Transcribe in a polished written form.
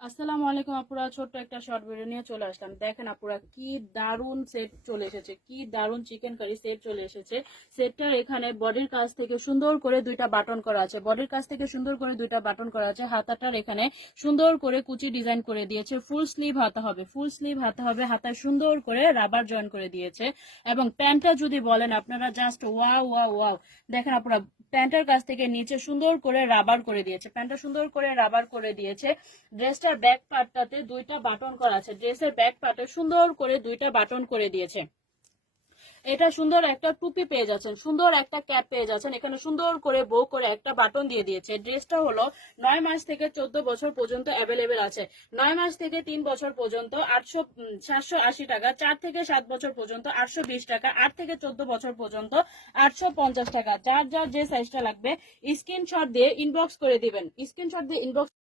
আসসালামু আলাইকুম আপুরা, ছোট্ট একটা শর্ট ভিডিও নিয়ে চলে আসলাম। দেখেন আপুরা, কি দারুন সেট চলে এসেছে, কি দারুন চিকেন কারি সেট চলে এসেছে। সেটটার এখানে বডির কাছ থেকে সুন্দর করে দুইটা বাটন করা আছে, বডির কাছ থেকে সুন্দর করে দুইটা বাটন করা আছে। হাতাটার এখানে সুন্দর করে কুচি ডিজাইন করে দিয়েছে। ফুল স্লিভ হাতা হবে, ফুল স্লিভ হাতা হবে, হাতায় সুন্দর করে রাবার জয়েন করে দিয়েছে। এবং প্যান্টটা যদি বলেন আপনারা, জাস্ট ওয়াও ওয়াও ওয়াও। দেখেন আপুরা, প্যান্টের কাছ থেকে নিচে সুন্দর করে রাবার করে দিয়েছে, প্যান্টটা সুন্দর করে রাবার করে দিয়েছে। ড্রেসটার ব্যাক পার্টটাতে দুইটা বাটন করা আছে, ড্রেসের ব্যাক পার্টে সুন্দর করে দুইটা বাটন করে দিয়েছে। এটা সুন্দর একটা টুপি পেয়ে যাচ্ছেন, সুন্দর একটা ক্যাপ পেয়ে যাচ্ছেন। এখানে সুন্দর করে বো করে একটা বাটন দিয়ে দিয়েছে। ড্রেসটা হলো 9 মাস থেকে 14 বছর পর্যন্ত অ্যাভেলেবেল আছে। 9 মাস থেকে 3 বছর পর্যন্ত 780 টাকা, 4 থেকে 7 বছর পর্যন্ত 820 টাকা, 8 থেকে 14 বছর পর্যন্ত 850 টাকা। যার যার যে সাইজটা লাগবে স্ক্রিনশট দিয়ে ইনবক্স করে দিবেন, স্ক্রিনশট দিয়ে ইনবক্স